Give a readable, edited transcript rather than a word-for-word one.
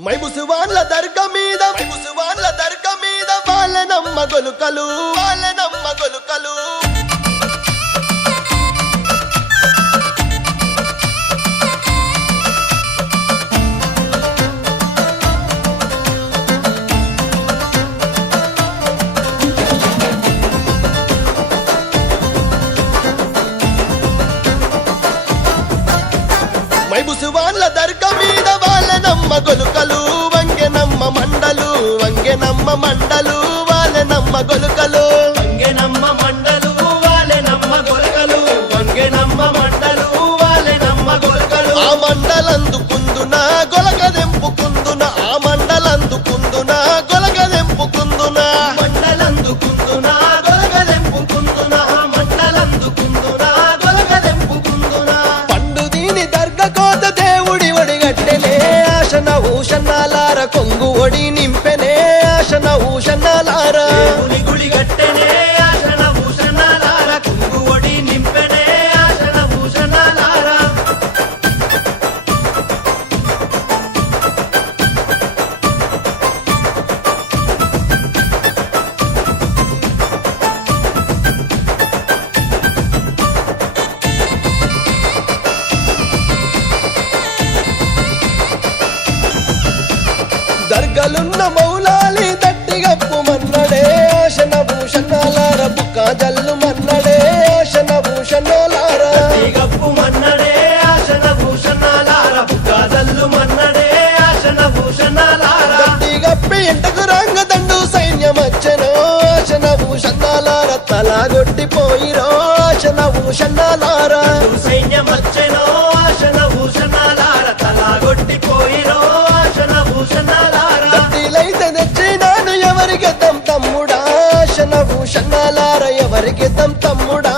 మైముసువాన్ల దర్గా మీద వాళ్ళనమ్మ గొలుకలు మైముసువాన్ల దర్గా మీద వాళ్ళనమ్మ గొలుకలు వంగెనమ్మ మండలు వాళ్ళనమ్మ గొలుకలు వంగెనమ్మ మండలు వాళ్ళనమ్మ గొలకలు వంగెనమ్మ మండలు వాళ్ళనమ్మ గొలకలు ఆ మండలందుకుందున గొలగదెంపుకుందున ఆ మండలందుకుందున గొలగదెంపుకుందున మండలందుకుందున గొలగదెంపుకుందున మండలందుకుందున గొలగదెంపుకుందున పండు దీని దర్గ కోత దేవుడి ఒడిగట్టెనే ఆశన ఊషన్నాలార కొంగు ఒడి నింపెనే ఆశన ఊషన్నాలార దేవుని గుడి గట్టెనే ఆశన భూషణాలార కుంగు ఒడి నింపెనే ఆశన భూషణాలార దర్గలున్న మౌలాలి దట్టిగప్పు మన్నడే ఆశన భూషణాలార బుక్క జల్లు మన్నడే ఆశన భూషణాలార గప్పు మన్నడే ఆశన భూషణాలార బుక్కాజల్లు మన్నడే ఆశన భూషణాలార దట్టిగప్పి ఇంటకు రంగదండు సైన్యమచ్చనో ఆశన భూషణాలార తలాగొట్టిపోయిరో ఆశన భూషణాలార సైన్యమచ్చెనో ఆశన భూషణాలార తలాగొట్టిపోయిరో ఆశన భూషణాలార దట్టిలైతే తెచ్చినాను ఎవరికి తమ్ముడా ఆశన భూషణాలార ఎవరికి తమ్ముడా